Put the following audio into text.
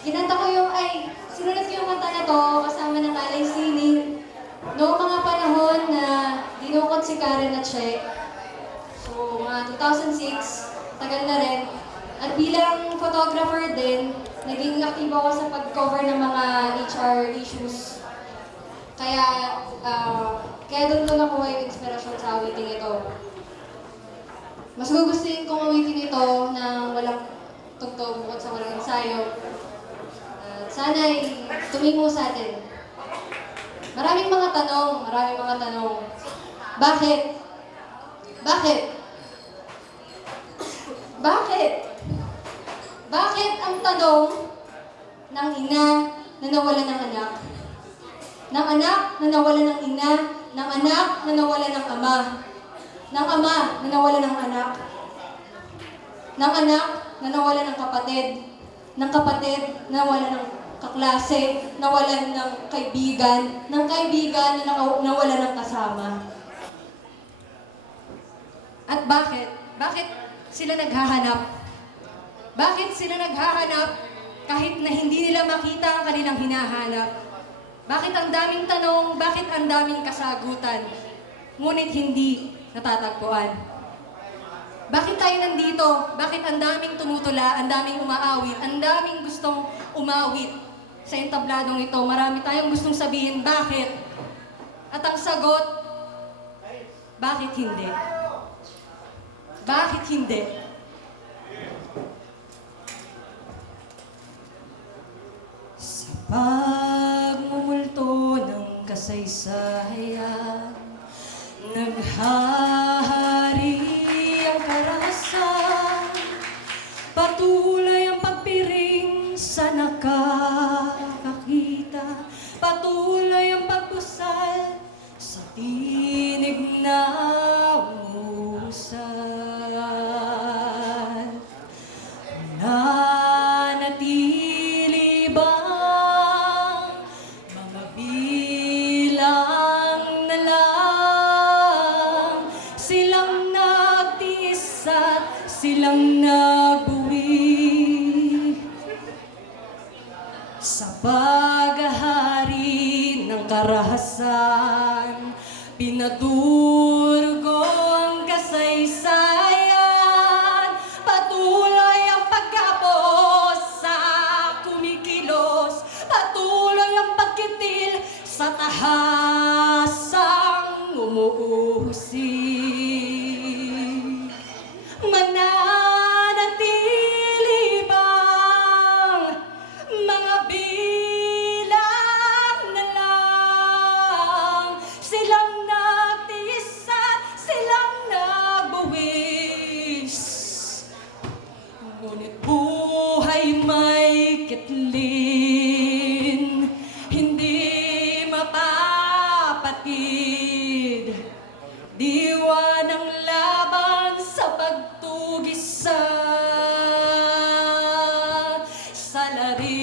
Kinanta ko yung, sinulat ko yung kanta na to kasama ng Alay Sining. Noong mga panahon na dinukot si Karen at Che. So, mga 2006, tagal na rin. At bilang photographer din, naging aktibo ako sa pag-cover ng mga HR issues. Kaya doon ko nakuha yung inspirasyon sa awiting ito. Mas gugustuhin kong awitin ito na walang tugtog bukod sa walang ensayo. Sana'y tumingo sa atin. Maraming mga tanong. Bakit? Bakit? Bakit? Bakit ang tanong ng ina na nawalan ng anak? Ng anak na nawalan ng ina, ng anak na nawalan ng ama, ng ama na nawalan ng anak, ng anak na nawalan ng kapatid na nawalan ng kaklase, nawalan ng kaibigan na nawalan ng kasama. At bakit? Bakit sila naghahanap? Bakit sila naghahanap kahit na hindi nila makita ang kanilang hinahanap? Bakit ang daming tanong? Bakit ang daming kasagutan? Ngunit hindi natatagpuan. Bakit tayo nandito? Bakit ang daming tumutula, ang daming umaawit, ang daming gustong umawit sa entabladong ito? Marami tayong gustong sabihin, bakit? At ang sagot, bakit hindi? Bakit hindi? Sa pagmumulto ng kasaysayan, naghahari ang karahasan, patuloy ang pagpiring sa nakakakita, patuloy ang pagkusal sa tinig na umusal. Nanatili bang mga bilang na lang, silang nagtiis at silang nagbuwi sa paghahari ng karahasan, pinadurgo ang kasaysayan, patuloy ang pagkapos sa kumikilos, patuloy ang pagkitil sa tahasang umuusig. Mananatili bang mga bilang na lang, silang nagtiis at silang nagbuwis, ngunit buhay may kitlin, hindi mapapatid, diwa ng laban sa pagtugisa sa lari.